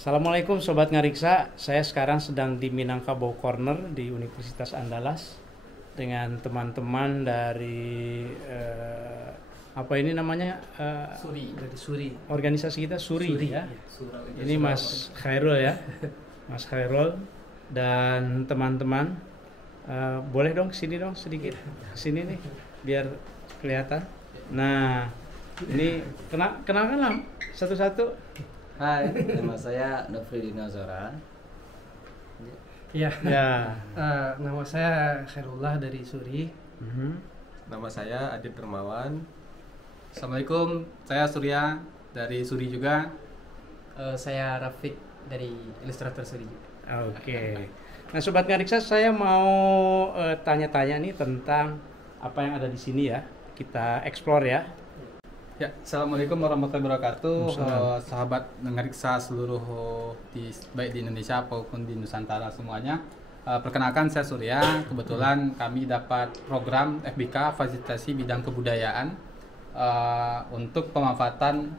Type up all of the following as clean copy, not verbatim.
Assalamualaikum Sobat Ngariksa, saya sekarang sedang di Minangkabau Corner di Universitas Andalas dengan teman-teman dari apa ini namanya Dari Suri. organisasi kita Suri, ya. Suri. Ini Mas Khairul ya, Mas Khairul dan teman-teman. Boleh dong sini dong sedikit, sini nih biar kelihatan. Nah, ini kenalkan satu-satu. Hai, nama saya Nofridina Zora. Ya. Ya. Nama saya Khairullah dari Suri. Nama saya Adit Dermawan. Assalamualaikum, saya Surya dari Suri juga. Saya Rafiq dari Ilustrator Suri. Oke. Nah, Sobat Ngariksa, saya mau tanya-tanya nih tentang apa yang ada di sini ya. Kita explore ya. Ya, Assalamualaikum warahmatullahi wabarakatuh. Waalaikumsalam. Sahabat Ngariksa seluruh baik di Indonesia maupun di Nusantara semuanya. Perkenalkan, saya Surya. Kebetulan kami dapat program FBK fasilitasi bidang kebudayaan untuk pemanfaatan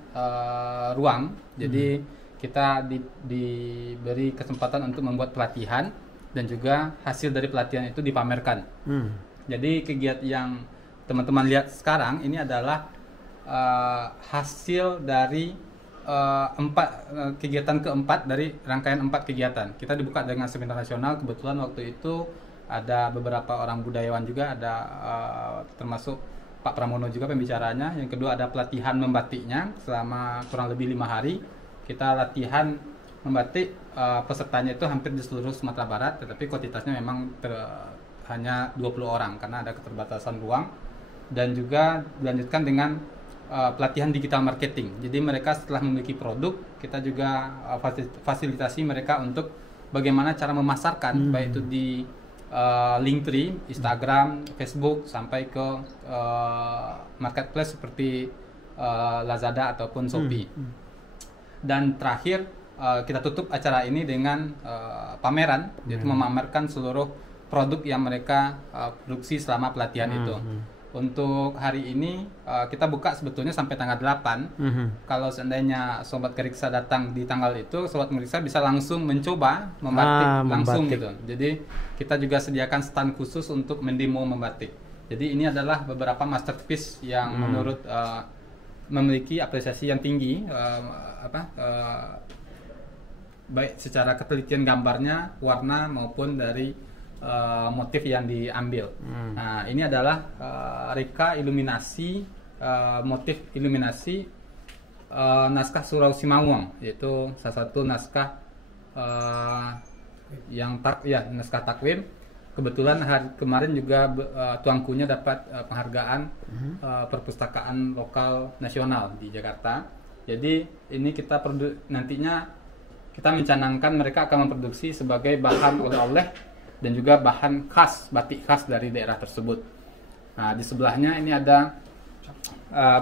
ruang. Jadi kita diberi kesempatan untuk membuat pelatihan dan juga hasil dari pelatihan itu dipamerkan. Jadi kegiatan yang teman-teman lihat sekarang ini adalah hasil dari kegiatan keempat dari rangkaian 4 kegiatan. Kita dibuka dengan seminar nasional. Kebetulan waktu itu ada beberapa orang budayawan juga, ada termasuk Pak Pramono juga pembicaranya. Yang kedua ada pelatihan membatiknya selama kurang lebih 5 hari. Kita latihan membatik, pesertanya itu hampir di seluruh Sumatera Barat, tetapi kuantitasnya memang hanya 20 orang karena ada keterbatasan ruang. Dan juga dilanjutkan dengan pelatihan digital marketing. Jadi mereka setelah memiliki produk, kita juga fasilitasi mereka untuk bagaimana cara memasarkan, baik itu di Linktree, Instagram, Facebook, sampai ke marketplace seperti Lazada ataupun Shopee. Dan terakhir kita tutup acara ini dengan pameran, yaitu memamerkan seluruh produk yang mereka produksi selama pelatihan itu. Untuk hari ini kita buka sebetulnya sampai tanggal 8. Kalau seandainya Sobat Ngariksa datang di tanggal itu, Sobat Ngariksa bisa langsung mencoba membatik langsung gitu. Jadi kita juga sediakan stand khusus untuk mendemo membatik. Jadi ini adalah beberapa masterpiece yang menurut memiliki apresiasi yang tinggi, baik secara ketelitian gambarnya, warna maupun dari motif yang diambil. Nah, ini adalah reka iluminasi, motif iluminasi naskah Surau Simawang, yaitu salah satu naskah naskah takwim. Kebetulan hari kemarin juga tuankunya dapat penghargaan perpustakaan lokal nasional di Jakarta. Jadi ini kita nantinya kita mencanangkan mereka akan memproduksi sebagai bahan oleh-oleh dan juga bahan khas, batik khas dari daerah tersebut. Nah, di sebelahnya ini ada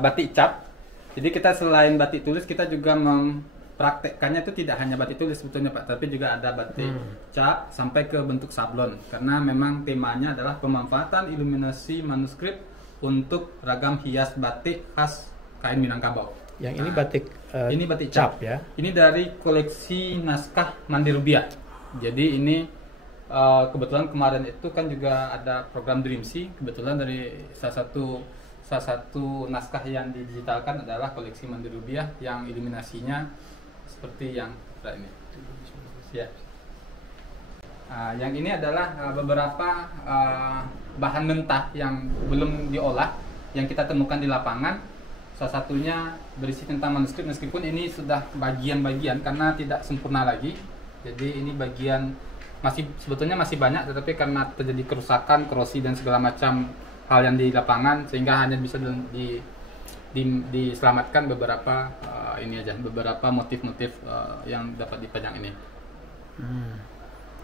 batik cap. Jadi kita selain batik tulis, kita juga mempraktekkannya itu tidak hanya batik tulis sebetulnya Pak, tapi juga ada batik cap sampai ke bentuk sablon. Karena memang temanya adalah pemanfaatan iluminasi manuskrip untuk ragam hias batik khas kain Minangkabau. Yang ini batik ini batik cap ya. Ini dari koleksi naskah Mandi Rubiah. Jadi ini kebetulan kemarin itu kan juga ada program Dreamsea. Kebetulan dari salah satu naskah yang didigitalkan adalah koleksi Mandi Rubiah yang iluminasinya seperti yang ini. Ya. Yang ini adalah beberapa bahan mentah yang belum diolah yang kita temukan di lapangan. Salah satunya berisi tentang manuskrip, meskipun ini sudah bagian-bagian karena tidak sempurna lagi. Jadi ini sebetulnya masih banyak, tetapi karena terjadi kerusakan, korosi dan segala macam hal yang di lapangan, sehingga hanya bisa diselamatkan beberapa beberapa motif-motif yang dapat dipajang ini.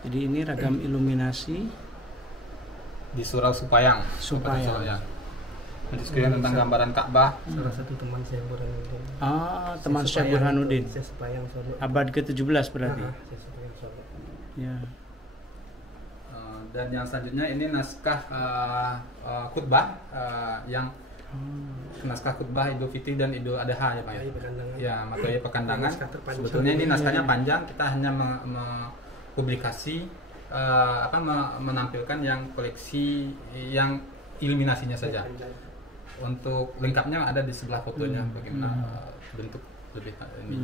Jadi ini ragam iluminasi Di Surau Supayang. Mendiskusikan tentang gambaran Ka'bah. Salah satu teman saya Burhanuddin. Teman saya Burhanuddin. Saya Supayang Solo. Abad ke-17 berarti. Saya Supayang Solo. Ya. Dan yang selanjutnya ini naskah khutbah yang Naskah khutbah Idul Fitri dan Idul Adha ya Pak ya. Materi pekandangan. Ya, materi pekandangan. Naskah terpanjang. Sebetulnya ini naskahnya panjang, kita hanya publikasi menampilkan yang koleksi yang iluminasinya saja. Untuk lengkapnya ada di sebelah fotonya bagaimana bentuk lebih ini.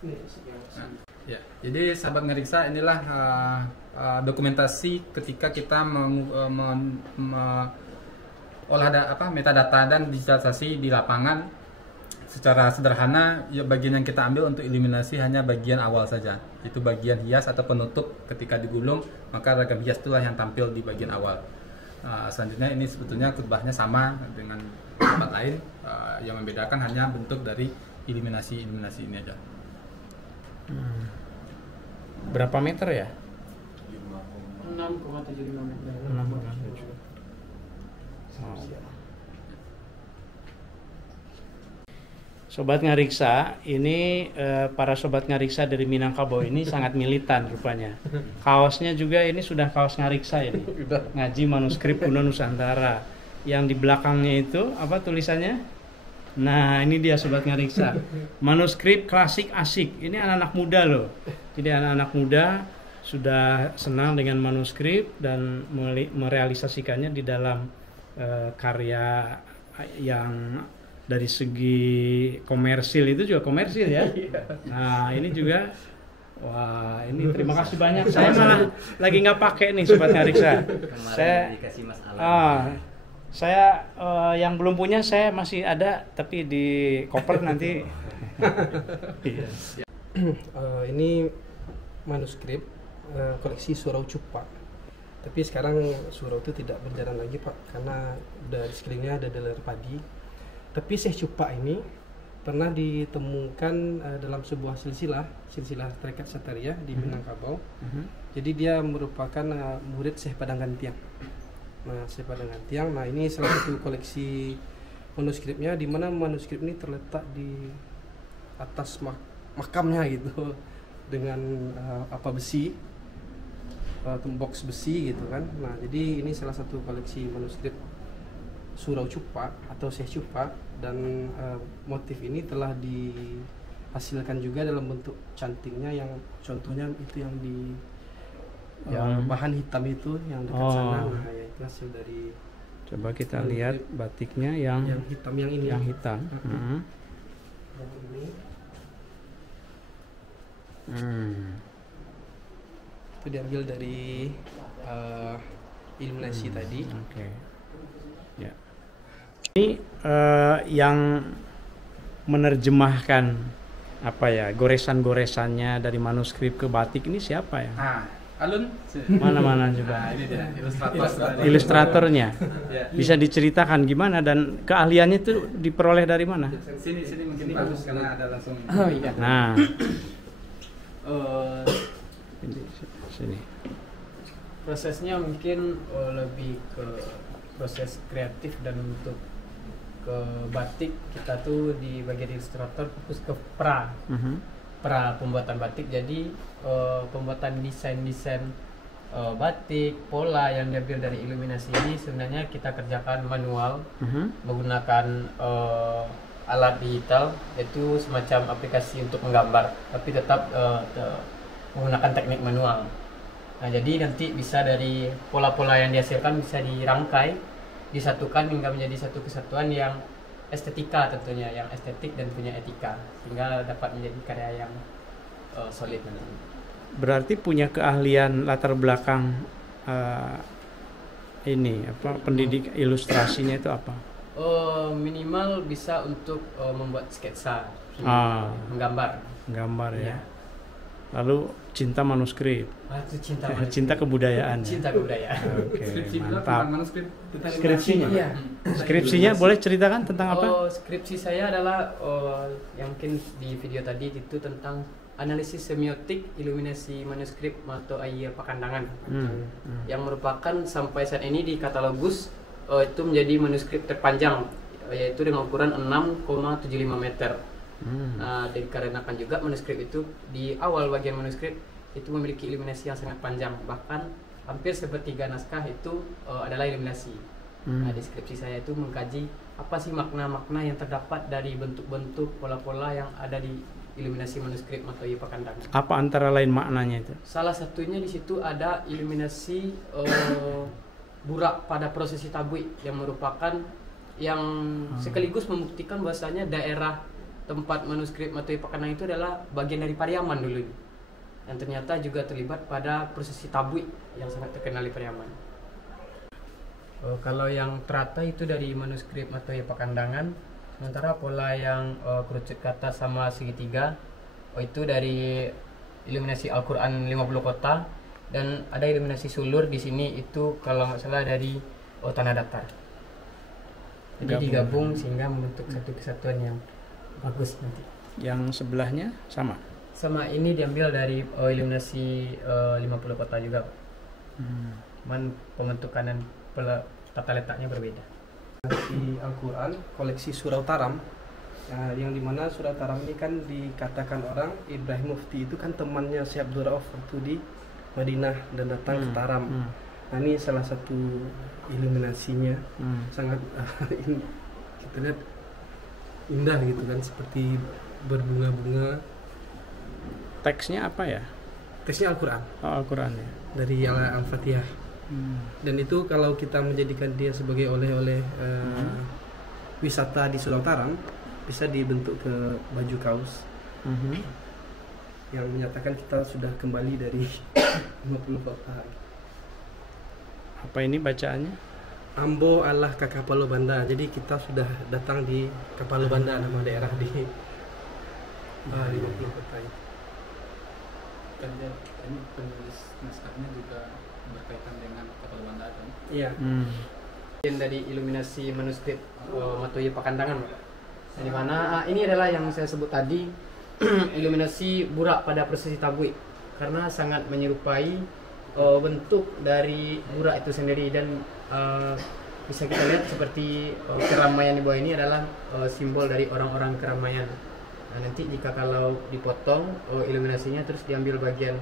Nah, ya, jadi sahabat ngeriksa inilah dokumentasi ketika kita olah metadata dan digitalisasi di lapangan secara sederhana. Ya, bagian yang kita ambil untuk iluminasi hanya bagian awal saja, itu bagian hias atau penutup. Ketika digulung maka ragam hias itulah yang tampil di bagian awal. Selanjutnya ini sebetulnya khutbahnya sama dengan tempat lain, yang membedakan hanya bentuk dari iluminasi ini aja. Berapa meter ya? 6,75 meter. 6,7. Sobat Ngariksa, ini para sobat Ngariksa dari Minangkabau ini sangat militan rupanya. Kaosnya juga ini sudah kaos Ngariksa ini. Ngaji manuskrip kuno Nusantara. Yang di belakangnya itu apa tulisannya? Nah, ini dia sobat Ngariksa. Manuskrip klasik asik. Ini anak-anak muda loh. Jadi anak-anak muda sudah senang dengan manuskrip dan merealisasikannya di dalam karya yang dari segi komersil itu juga komersil ya. Nah, ini juga wah, ini terima kasih banyak. Saya malah lagi nggak pakai nih sobat Ngariksa. Saya dikasih Mas Alam. Saya yang belum punya saya masih ada tapi di koper nanti. Ini manuskrip koleksi Surau Cupa. Tapi sekarang surau itu tidak berjalan lagi Pak, karena udah di sekelilingnya ada deler padi. Tapi Syekh Cupa ini pernah ditemukan dalam sebuah silsilah tarekat Satariyah di Minangkabau. Jadi dia merupakan murid Syekh Padangan Tiang. Nah, Syekh Padangan Tiang, nah ini salah satu koleksi manuskripnya, di mana manuskrip ini terletak di atas makamnya gitu, dengan besi, box besi gitu kan. Nah, jadi ini salah satu koleksi manuskrip Surau Cupa atau Syekh Cupa, dan motif ini telah dihasilkan juga dalam bentuk cantingnya, yang contohnya itu yang di bahan hitam itu yang dekat sana. Nah, ya itu hasil dari, coba kita lihat batiknya yang hitam, yang ini, yang hitam. Yang ini itu diambil dari iluminasi tadi. Oke. Ya. Ini yang menerjemahkan apa ya, goresan-goresannya dari manuskrip ke batik ini siapa ya? Alun Mana coba. ini dia Ilustratornya. Ya. Bisa diceritakan gimana dan keahliannya itu diperoleh dari mana? Sini mungkin bagus karena ada langsung. Oh iya. Nah, sini. Prosesnya mungkin lebih ke proses kreatif, dan untuk ke batik kita tuh di bagian ilustrator fokus ke pra pembuatan batik. Jadi pembuatan desain batik, pola yang diambil dari iluminasi ini sebenarnya kita kerjakan manual menggunakan alat digital, yaitu semacam aplikasi untuk menggambar, tapi tetap menggunakan teknik manual. Nah, jadi nanti bisa dari pola-pola yang dihasilkan bisa dirangkai, disatukan hingga menjadi satu kesatuan yang estetika, tentunya yang estetik dan punya etika, sehingga dapat menjadi karya yang solid nanti. Berarti punya keahlian latar belakang ini apa, pendidik ilustrasinya itu apa? Minimal bisa untuk membuat sketsa, menggambar ya. Lalu cinta manuskrip. Itu cinta cinta kebudayaan. Cinta kebudayaan. Oke, mantap. Skripsinya. Iya. Skripsinya boleh ceritakan tentang apa? Skripsi saya adalah yang mungkin di video tadi itu tentang analisis semiotik iluminasi manuskrip Mato Ayya Pakandangan, yang merupakan sampai saat ini di Katalogus itu menjadi manuskrip terpanjang, yaitu dengan ukuran 6,75 meter. Nah, dikarenakan juga manuskrip itu di awal bagian manuskrip itu memiliki iluminasi yang sangat panjang, bahkan hampir sepertiga naskah itu adalah iluminasi. Nah, deskripsi saya itu mengkaji apa sih makna-makna yang terdapat dari bentuk-bentuk pola-pola yang ada di iluminasi manuskrip Matoye Pakandangan. Apa antara lain maknanya itu? Salah satunya di situ ada iluminasi burak pada prosesi tabui yang merupakan yang sekaligus membuktikan bahwasanya daerah tempat manuskrip Matoye Pakandangan itu adalah bagian dari Pariaman dulu, yang ternyata juga terlibat pada prosesi tabui yang sangat terkenal di Pariaman. Kalau yang teratai itu dari manuskrip Matoye Pakandangan, sementara pola yang kerucut ke atas sama segitiga itu dari iluminasi Al-Quran 50 kota, dan ada iluminasi sulur di sini itu kalau nggak salah dari tanah datar. Jadi digabung sehingga membentuk satu kesatuan yang bagus nanti. Yang sebelahnya sama? Sama, ini diambil dari iluminasi 50 kota juga, Pak. Cuman pembentukan dan tata letaknya berbeda. Di Al-Quran koleksi Surau Taram, yang dimana Surau Taram ini kan dikatakan orang Ibrahim Mufti itu kan temannya Syekh Abdul Rauf waktu di Madinah dan datang ke Taram. Nah, ini salah satu iluminasinya sangat kita lihat indah gitu kan, seperti berbunga-bunga. Teksnya apa ya? Teksnya Al-Quran. Oh, Al-Quran ya. Dari Al-Fatihah. Dan itu kalau kita menjadikan dia sebagai oleh-oleh wisata di Surau Taram, bisa dibentuk ke baju kaos yang menyatakan kita sudah kembali dari 50 kota. Apa ini bacaannya? Ambo Allah ke Kapalo Banda. Jadi kita sudah datang di Kapalo Banda, nama daerah di 50 kota itu. Dan ini penulis naskahnya juga berkaitan dengan kapal Banda kan? Iya. Bagian dari iluminasi manuskrip Matoye Pakandangan, di mana ini adalah yang saya sebut tadi iluminasi burak pada prosesi tabui, karena sangat menyerupai bentuk dari burak itu sendiri, dan bisa kita lihat seperti keramaian di bawah ini adalah simbol dari orang-orang keramaian. Nah, nanti jika kalau dipotong iluminasinya terus diambil bagian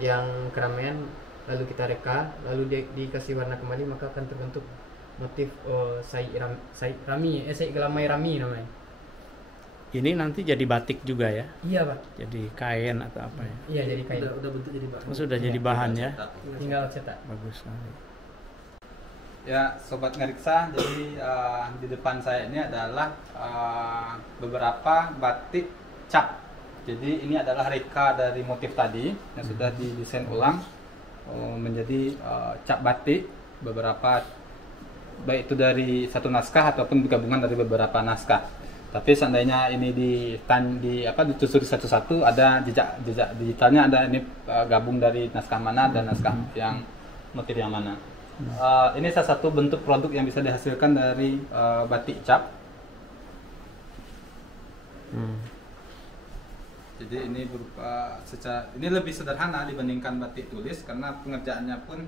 yang keramaian, lalu kita reka, lalu dikasih warna kembali, maka akan terbentuk motif Sai Gelamai Rami namanya. Ini nanti jadi batik juga ya? Iya, Pak. Jadi kain atau apa ya? Iya, jadi kain. Udah bentuk jadi bahan. Oh, sudah jadi bahan ya? Tinggal cetak. Bagus sekali. Ya, Sobat Ngeriksa, jadi di depan saya ini adalah beberapa batik cap. Jadi ini adalah reka dari motif tadi yang sudah didesain ulang menjadi cap batik, beberapa baik itu dari satu naskah ataupun gabungan dari beberapa naskah. Tapi seandainya ini ditelusuri satu-satu, ada jejak digitalnya, ada ini gabung dari naskah mana dan naskah yang motif yang mana. Ini salah satu bentuk produk yang bisa dihasilkan dari batik cap. Jadi ini berupa ini lebih sederhana dibandingkan batik tulis, karena pengerjaannya pun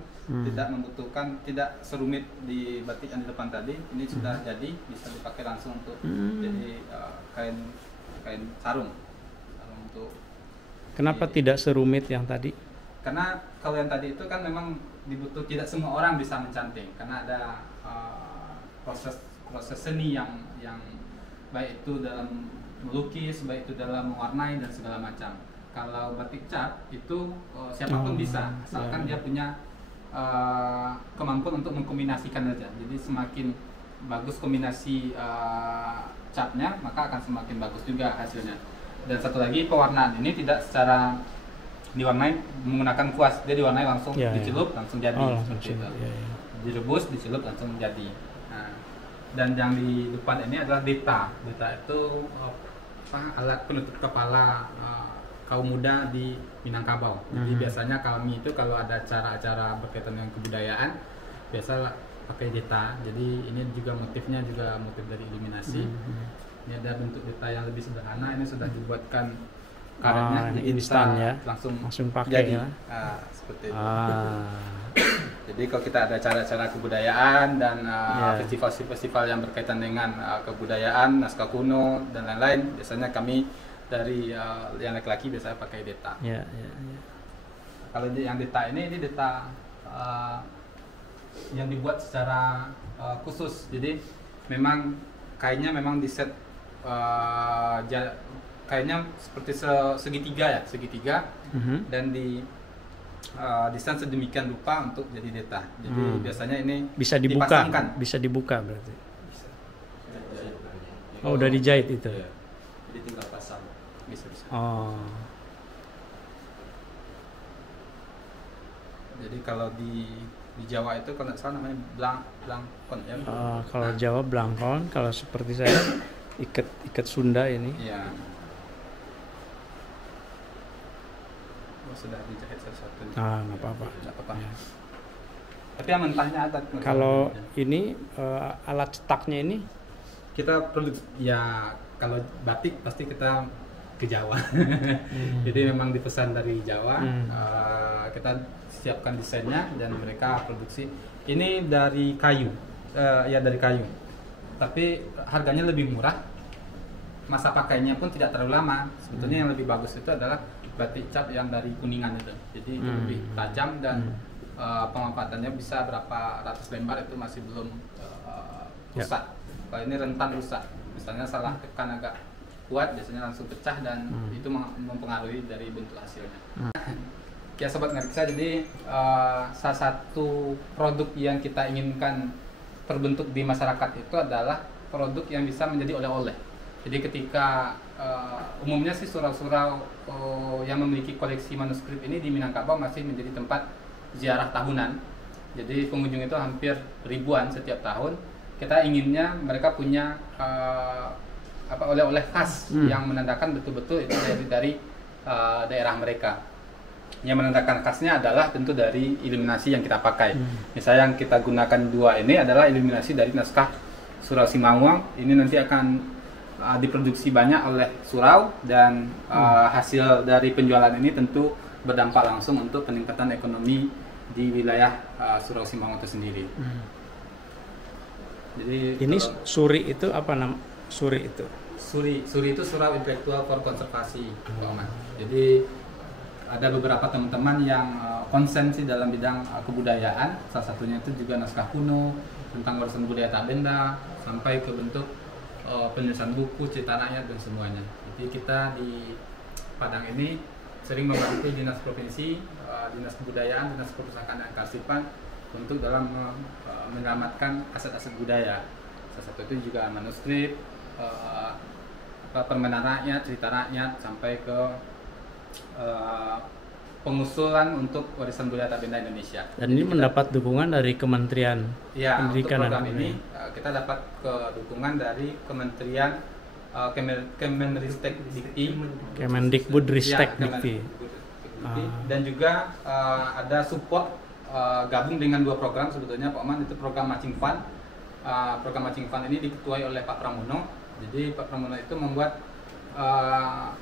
tidak serumit di batik yang di depan tadi. Ini sudah jadi, bisa dipakai langsung untuk jadi kain sarung untuk. Kenapa tidak serumit yang tadi? Karena kalau yang tadi itu kan memang tidak semua orang bisa mencanting, karena ada proses seni yang baik itu dalam melukis, baik itu dalam mewarnai dan segala macam. Kalau batik cap itu siapapun bisa, asalkan dia punya kemampuan untuk mengkombinasikan aja. Jadi semakin bagus kombinasi capnya, maka akan semakin bagus juga hasilnya. Dan satu lagi, pewarnaan ini tidak secara diwarnai menggunakan kuas, dia diwarnai langsung, dicelup langsung jadi, seperti itu. Direbus, dicelup langsung jadi. Nah, dan yang di depan ini adalah dita. Dita itu alat penutup kepala kaum muda di Minangkabau. Jadi biasanya kami itu kalau ada acara-acara berkaitan dengan kebudayaan, biasa pakai dita. Jadi ini juga motifnya juga motif dari iluminasi. Ini ada bentuk dita yang lebih sederhana. Ini sudah dibuatkan karetnya, jadi instan ya, langsung pakai jadi, ya. Seperti itu. Jadi kalau kita ada acara-acara kebudayaan dan festival-festival yang berkaitan dengan kebudayaan, naskah kuno dan lain-lain, biasanya kami dari yang laki-laki biasanya pakai deta. Kalau yang deta ini deta yang dibuat secara khusus. Jadi memang kainnya memang di set kainnya seperti segitiga dan di desain sedemikian rupa untuk jadi deta. Jadi biasanya ini bisa dibuka, dipasangkan. bisa dibuka berarti. Oh, udah dijahit itu. Iya. Jadi tinggal pasang. Bisa. Oh. Jadi kalau di Jawa itu kalau nggak salah namanya blangkon ya. Kalau Jawa blangkon, kalau seperti saya ikat Sunda ini. Iya. Oh, sudah dijahit satu-satu. Nggak apa-apa. Nggak apa-apa. Ya. Tapi yang mentahnya ada. Kalau ini alat cetaknya ini kita produksi ya, kalau batik pasti kita ke Jawa. Jadi memang dipesan dari Jawa. Kita siapkan desainnya dan mereka produksi. Ini dari kayu, ya dari kayu. Tapi harganya lebih murah. Masa pakainya pun tidak terlalu lama. Sebetulnya yang lebih bagus itu adalah batik cap yang dari Kuningan itu. Jadi itu lebih tajam dan pemanfaatannya bisa berapa ratus lembar itu masih belum rusak. Kalau ini rentan rusak. Misalnya salah tekan agak kuat, biasanya langsung pecah dan itu mempengaruhi dari bentuk hasilnya. Ya sobat ngariksa, jadi salah satu produk yang kita inginkan terbentuk di masyarakat itu adalah produk yang bisa menjadi oleh-oleh. Jadi ketika umumnya sih surau-surau yang memiliki koleksi manuskrip ini di Minangkabau masih menjadi tempat ziarah tahunan. Jadi pengunjung itu hampir ribuan setiap tahun. Kita inginnya mereka punya oleh-oleh khas yang menandakan betul-betul itu dari daerah mereka. Yang menandakan khasnya adalah tentu dari iluminasi yang kita pakai. Misalnya yang kita gunakan dua ini adalah iluminasi dari naskah Surau Simawang. Ini nanti akan diproduksi banyak oleh surau dan hasil dari penjualan ini tentu berdampak langsung untuk peningkatan ekonomi di wilayah Surau Simawang itu sendiri. Jadi ini suri itu apa nama suri itu? Suri itu Surau Intelektual for Konservasi, Pak Oman. Jadi ada beberapa teman-teman yang konsen sih dalam bidang kebudayaan. Salah satunya itu juga naskah kuno tentang warisan budaya Tabenda sampai ke bentuk penulisan buku, cerita rakyat dan semuanya. Jadi kita di Padang ini sering membantu dinas provinsi, dinas kebudayaan, dinas perpustakaan dan kearsipan untuk dalam menyelamatkan aset-aset budaya. Salah satu itu juga manuskrip, permainan rakyat, cerita rakyat, sampai ke pengusulan untuk warisan budaya Tabenda Indonesia. Dan ini mendapat dukungan dari Kementerian untuk Pendidikan program ini kita dapat dukungan dari Kementerian Kemenristek Dikti, Kemendikbudristek Dikti. Dan juga ada support gabung dengan dua program sebetulnya Pak Oman, itu program Matching Fund. Program Matching Fund ini diketuai oleh Pak Pramono. Jadi Pak Pramono itu membuat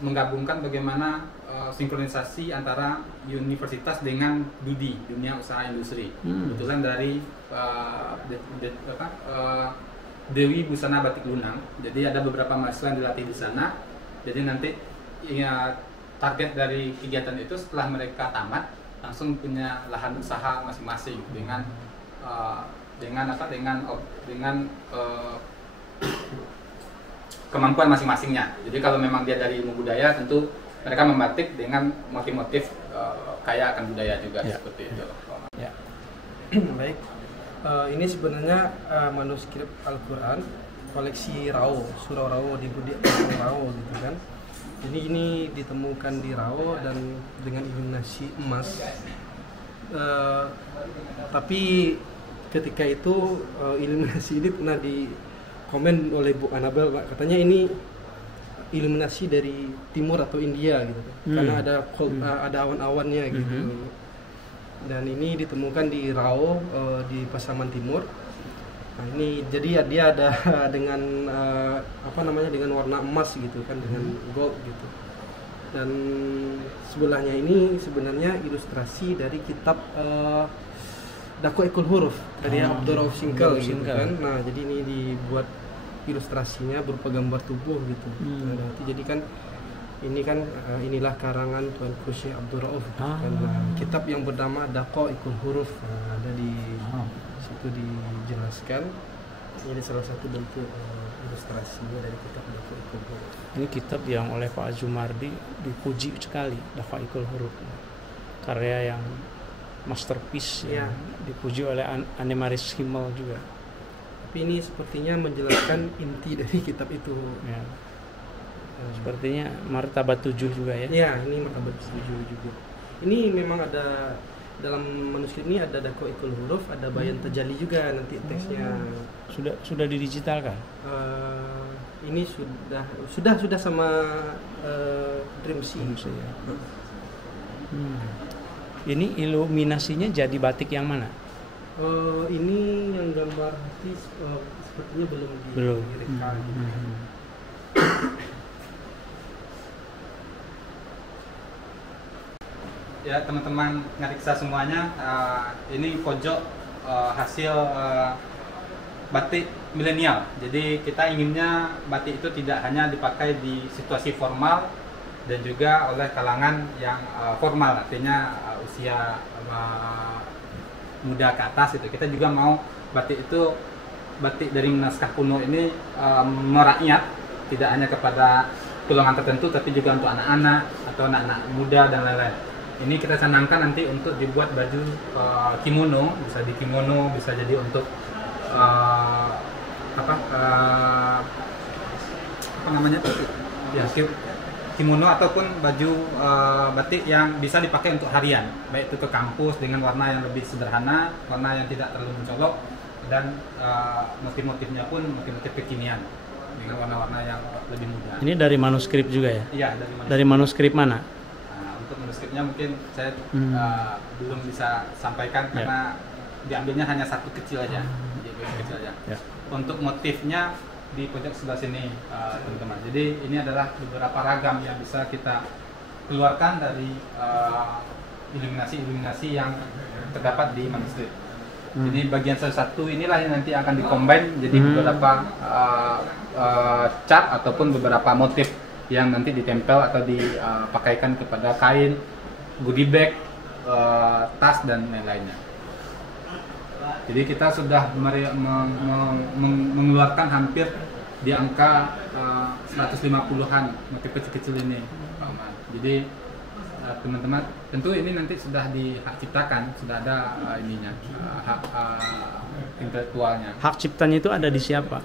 menggabungkan bagaimana sinkronisasi antara universitas dengan DUDI, Dunia Usaha Industri. Kebetulan dari Dewi Busana Batik Lunang. Jadi ada beberapa mahasiswa yang dilatih di sana. Jadi nanti ya, target dari kegiatan itu setelah mereka tamat langsung punya lahan usaha masing-masing dengan kemampuan masing-masingnya. Jadi kalau memang dia dari ilmu budaya, tentu mereka membatik dengan motif-motif kaya akan budaya juga, seperti itu. Ya. Baik, ini sebenarnya manuskrip Al-Quran koleksi Rao, Surau Rao di Budi Rao gitu kan. Jadi ini ditemukan di Rao dan dengan iluminasi emas. Tapi ketika itu iluminasi ini pernah di komen oleh Bu Anabel, Pak, katanya ini iluminasi dari timur atau India gitu, karena ada awan-awannya gitu. Dan ini ditemukan di Rao di Pasaman Timur. Nah ini jadi dia ada dengan dengan warna emas gitu kan, dengan gold gitu. Dan sebelahnya ini sebenarnya ilustrasi dari kitab Dako Ikul Huruf dari Abdurrauf Singkel gitu kan. Nah jadi ini dibuat ilustrasinya berupa gambar tubuh gitu. Nah, jadi kan ini kan inilah karangan Tuanku Syekh Abdurrauf gitu kan. Nah, kitab yang bernama Dako Ikul Huruf ada di situ dijelaskan. Ini salah satu bentuk ilustrasinya dari kitab Dafaikul Huruf. Ini kitab yang oleh Pak Azumardi dipuji sekali, Dafaikul Huruf. Karya yang masterpiece yang dipuji oleh Annemaris Schimmel juga. Tapi ini sepertinya menjelaskan inti dari kitab itu. Ya. Sepertinya martabat 7 juga ya. Ya, ini martabat 7 juga. Ini memang ada dalam manuskrip ini ada Dafaikul Huruf, ada Bayan Tajalli juga nanti teksnya. Sudah didigitalkan? Ini sudah sama Dreamsea. Ya. Ini iluminasinya jadi batik yang mana? Ini yang gambar hati sepertinya belum direka gitu. Ya teman-teman ngariksa semuanya, ini pojok hasil batik milenial. Jadi kita inginnya batik itu tidak hanya dipakai di situasi formal dan juga oleh kalangan yang formal, artinya usia muda ke atas itu. Kita juga mau batik itu, batik dari naskah kuno ini merakyat, tidak hanya kepada golongan tertentu tapi juga untuk anak-anak atau anak-anak muda dan lain-lain. Ini kita canangkan nanti untuk dibuat baju kimono, bisa di kimono, bisa jadi untuk apa namanya, ya, kimono ataupun baju batik yang bisa dipakai untuk harian, baik itu ke kampus dengan warna yang lebih sederhana, warna yang tidak terlalu mencolok, dan motif-motifnya pun motif-motif kekinian dengan warna-warna yang lebih mudah. Ini dari manuskrip juga ya? Iya, dari manuskrip mana? Untuk manuskripnya mungkin saya belum bisa sampaikan karena diambilnya hanya satu kecil aja, Ya. Untuk motifnya di pojok sebelah sini, teman-teman. Jadi ini adalah beberapa ragam yang bisa kita keluarkan dari iluminasi yang terdapat di manuskrip. Jadi bagian satu inilah yang nanti akan dikombin jadi beberapa cat ataupun beberapa motif yang nanti ditempel atau dipakaikan kepada kain, goodie bag, tas dan lain-lainnya. Jadi kita sudah mengeluarkan hampir di angka 150-an motif kecil-kecil ini, Pak Ahmad. Jadi teman-teman, tentu ini nanti sudah dihak ciptakan, sudah ada ininya, hak intelektualnya. Hak ciptanya itu ada di siapa?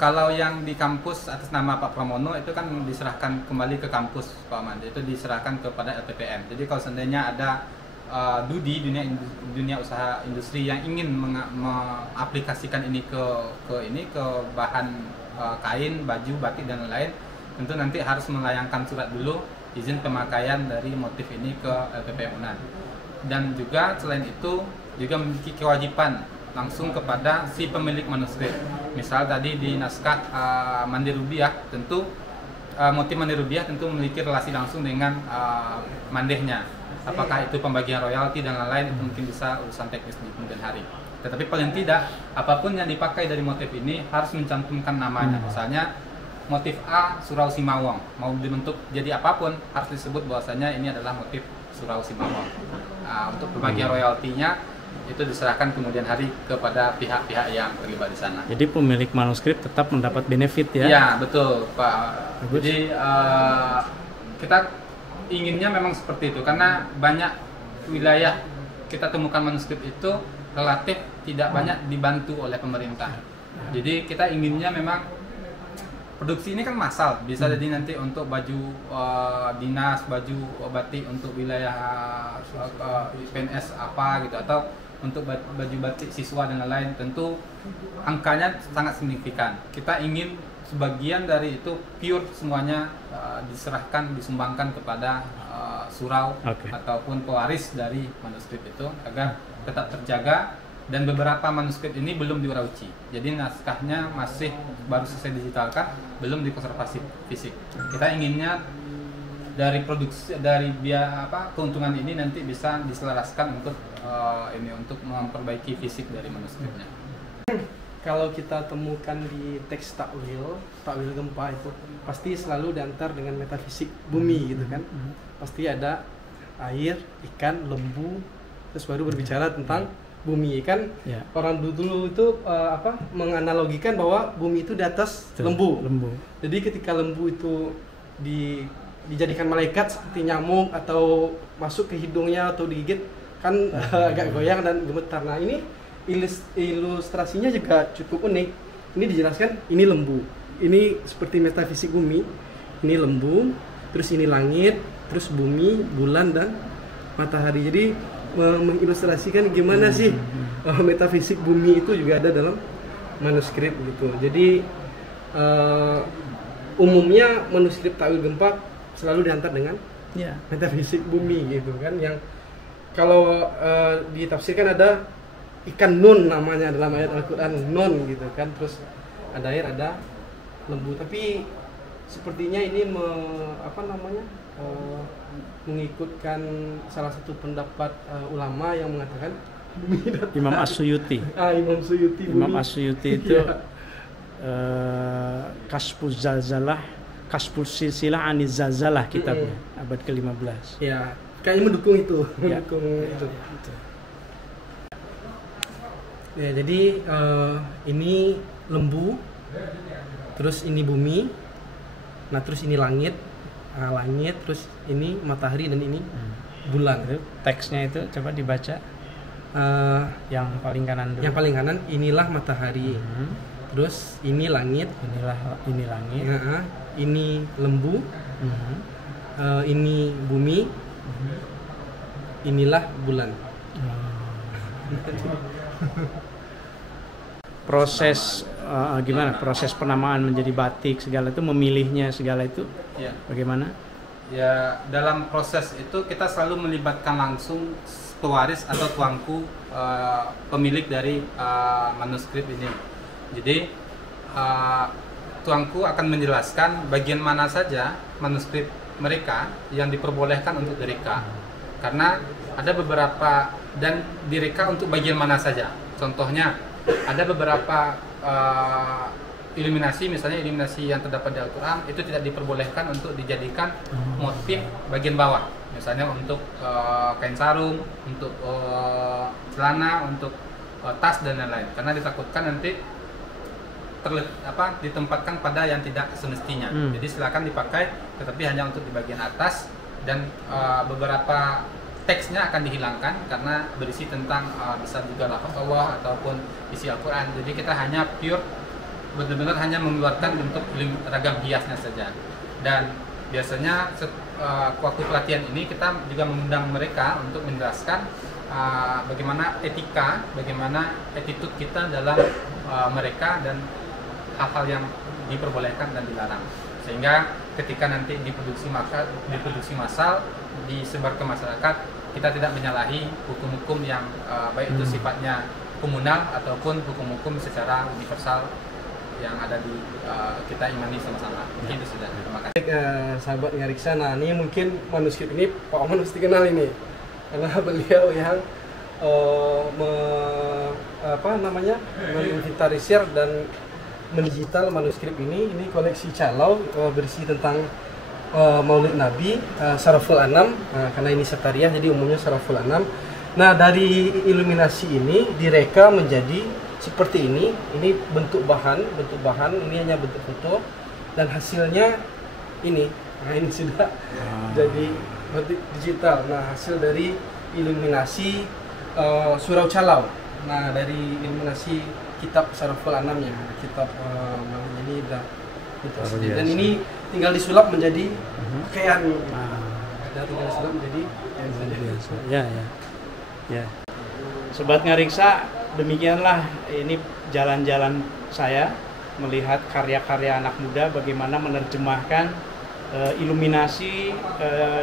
Kalau yang di kampus atas nama Pak Pramono itu kan diserahkan kembali ke kampus, Pak Ahmad. Itu diserahkan kepada LPPM. Jadi kalau seandainya ada dunia usaha industri yang ingin mengaplikasikan ini ke bahan kain, baju, batik dan lain-lain, tentu nanti harus melayangkan surat dulu izin pemakaian dari motif ini ke LPPM UNAN. Dan juga selain itu juga memiliki kewajiban langsung kepada si pemilik manuskrip. Misal tadi di naskah Mandi Rubiah, tentu motif Mandi Rubiah tentu memiliki relasi langsung dengan mandehnya. Apakah itu pembagian royalti dan lain-lain, itu mungkin bisa urusan teknis di kemudian hari. Tetapi paling tidak, apapun yang dipakai dari motif ini harus mencantumkan namanya. Misalnya motif A Surau Simawang, mau dibentuk jadi apapun harus disebut bahwasanya ini adalah motif Surau Simawang. Untuk pembagian royaltinya itu diserahkan kemudian hari kepada pihak-pihak yang terlibat di sana. Jadi pemilik manuskrip tetap mendapat benefit ya? Ya betul Pak. Bagus. Jadi kita inginnya memang seperti itu karena banyak wilayah kita temukan manuskrip itu relatif tidak banyak dibantu oleh pemerintah. Jadi kita inginnya memang produksi ini kan massal, bisa jadi nanti untuk baju dinas, baju batik untuk wilayah PNS apa gitu, atau untuk baju batik siswa dan lain-lain, tentu angkanya sangat signifikan. Kita ingin sebagian dari itu pure semuanya diserahkan, disumbangkan kepada surau ataupun pewaris dari manuskrip itu agar tetap terjaga. Dan beberapa manuskrip ini belum diurauci, jadi naskahnya masih baru selesai digitalkan, belum dikonservasi fisik. Kita inginnya dari produksi, dari keuntungan ini nanti bisa diselaraskan untuk untuk memperbaiki fisik dari manuskripnya. Kalau kita temukan di teks takwil gempa itu pasti selalu diantar dengan metafisik bumi gitu kan. Pasti ada air, ikan, lembu, terus baru berbicara tentang bumi kan. Ya. Orang dulu itu menganalogikan bahwa bumi itu di atas Betul, lembu. lembu. Jadi ketika lembu itu dijadikan malaikat seperti nyamuk atau masuk ke hidungnya atau digigit kan agak goyang dan gemetar. Nah ini ilustrasinya juga cukup unik. Ini dijelaskan ini lembu, ini seperti metafisik bumi, ini lembu, terus ini langit, terus bumi, bulan dan matahari. Jadi mengilustrasikan gimana sih metafisik bumi itu juga ada dalam manuskrip gitu. Jadi umumnya manuskrip takwil gempa selalu dihantar dengan Ya. metafisik bumi gitu kan, yang kalau ditafsirkan ada ikan nun namanya dalam ayat Al-Quran, nun gitu kan, terus ada air, ada lembu. Tapi sepertinya ini mengikutkan salah satu pendapat ulama yang mengatakan bumi datar. Imam As-Suyuti. Imam Suyuti. Imam bumi. As-Suyuti itu Iya. Kasfuz Zalzalah, Kasfuz Silsilah Aniz Zalzalah kitabnya, abad ke-15. Ya, kayaknya mendukung itu, Ya. mendukung itu. Ya, jadi ini lembu, terus ini bumi, nah terus ini langit, terus ini matahari dan ini bulan. Itu teksnya itu coba dibaca yang paling kanan dulu. Yang paling kanan inilah matahari, terus ini langit, ini langit. ya, ini lembu, ini bumi, inilah bulan. Proses gimana? Proses penamaan menjadi batik segala itu, memilihnya segala itu Ya. bagaimana? Ya, dalam proses itu kita selalu melibatkan langsung pewaris atau tuanku, pemilik dari manuskrip ini. Jadi tuanku akan menjelaskan bagian mana saja manuskrip mereka yang diperbolehkan untuk direka. Karena ada beberapa dan direka untuk bagian mana saja. Contohnya ada beberapa iluminasi, misalnya iluminasi yang terdapat di Al-Quran itu tidak diperbolehkan untuk dijadikan motif bagian bawah, misalnya untuk kain sarung, untuk celana, untuk tas dan lain-lain, karena ditakutkan nanti ditempatkan pada yang tidak semestinya. Jadi silakan dipakai, tetapi hanya untuk di bagian atas, dan beberapa teksnya akan dihilangkan karena berisi tentang bisa juga lafaz Allah ataupun isi Al-Quran. Jadi kita hanya pure, benar-benar hanya mengeluarkan untuk ragam hiasnya saja. Dan biasanya waktu pelatihan ini kita juga mengundang mereka untuk menjelaskan bagaimana etika, bagaimana attitude kita dalam mereka dan hal-hal yang diperbolehkan dan dilarang. Sehingga ketika nanti diproduksi massal disebar ke masyarakat, kita tidak menyalahi hukum-hukum yang baik itu sifatnya komunal ataupun hukum-hukum secara universal yang ada di kita imani sama-sama. Mungkin itu sudah. Terima kasih. Sahabat Ngariksa, nah ini mungkin manuskrip ini Pak Oman mesti kenal ini, karena beliau yang menginventarisir dan mendigital manuskrip ini. Ini koleksi Calau, berisi tentang Maulid Nabi, Saraful Anam, karena ini Satariah jadi umumnya Saraful Anam. Nah dari iluminasi ini direka menjadi seperti ini bentuk bahan, ini hanya bentuk foto, dan hasilnya ini. Nah ini sudah jadi bentuk digital. Nah hasil dari iluminasi Surau Calau. Nah dari iluminasi kitab Saraful Anam ya, kitab ini udah dan ini tinggal disulap menjadi pakaian. Tinggal disulap menjadi Ya. Sobat Ngariksa, demikianlah ini jalan-jalan saya melihat karya-karya anak muda bagaimana menerjemahkan iluminasi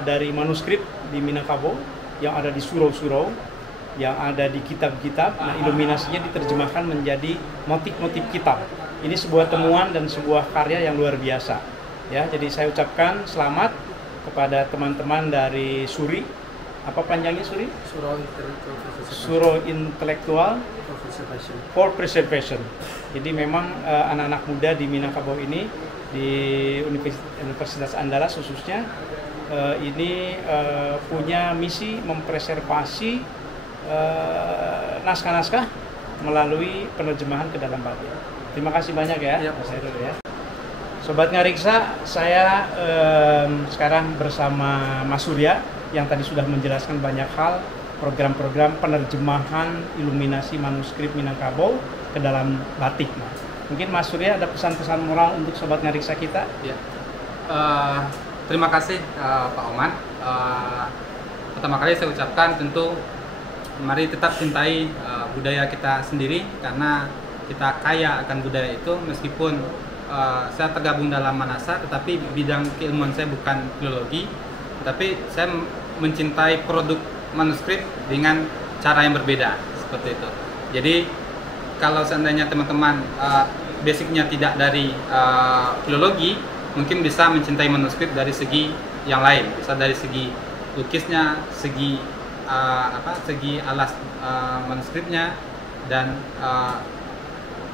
dari manuskrip di Minangkabau yang ada di surau-surau, yang ada di kitab-kitab. Nah, iluminasinya diterjemahkan menjadi motif-motif kitab. Ini sebuah temuan dan sebuah karya yang luar biasa. Ya, jadi saya ucapkan selamat kepada teman-teman dari Suri. Apa panjangnya Suri? Surau Intelektual for Preservation. Jadi memang anak-anak muda di Minangkabau ini, di Universitas Andalas khususnya, ini punya misi mempreservasi naskah-naskah melalui penerjemahan ke dalam batik. Terima kasih banyak ya, Mas Hairul ya. Sobat Ngariksa, saya sekarang bersama Mas Surya yang tadi sudah menjelaskan banyak hal program-program penerjemahan iluminasi manuskrip Minangkabau ke dalam batik. Mungkin Mas Surya ada pesan-pesan moral untuk Sobat Ngariksa kita? Ya. Terima kasih Pak Oman. Pertama kali saya ucapkan tentu mari tetap cintai budaya kita sendiri, karena kita kaya akan budaya itu. Meskipun saya tergabung dalam Manasa, tetapi bidang keilmuan saya bukan filologi, tetapi saya mencintai produk manuskrip dengan cara yang berbeda, seperti itu. Jadi kalau seandainya teman-teman basicnya tidak dari filologi, mungkin bisa mencintai manuskrip dari segi yang lain, bisa dari segi lukisnya, segi segi alas manuskripnya, dan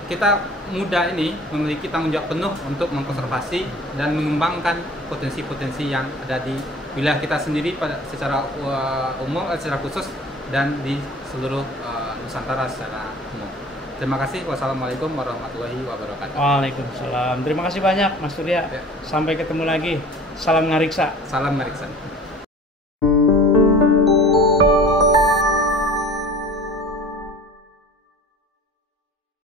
kita muda ini memiliki tanggung jawab penuh untuk mengkonservasi dan mengembangkan potensi-potensi yang ada di wilayah kita sendiri secara umum, secara khusus, dan di seluruh Nusantara secara umum. Terima kasih. Wassalamualaikum warahmatullahi wabarakatuh. Waalaikumsalam. Terima kasih banyak Mas Surya. Ya. Sampai ketemu lagi. Salam Ngariksa. Salam Ngariksa.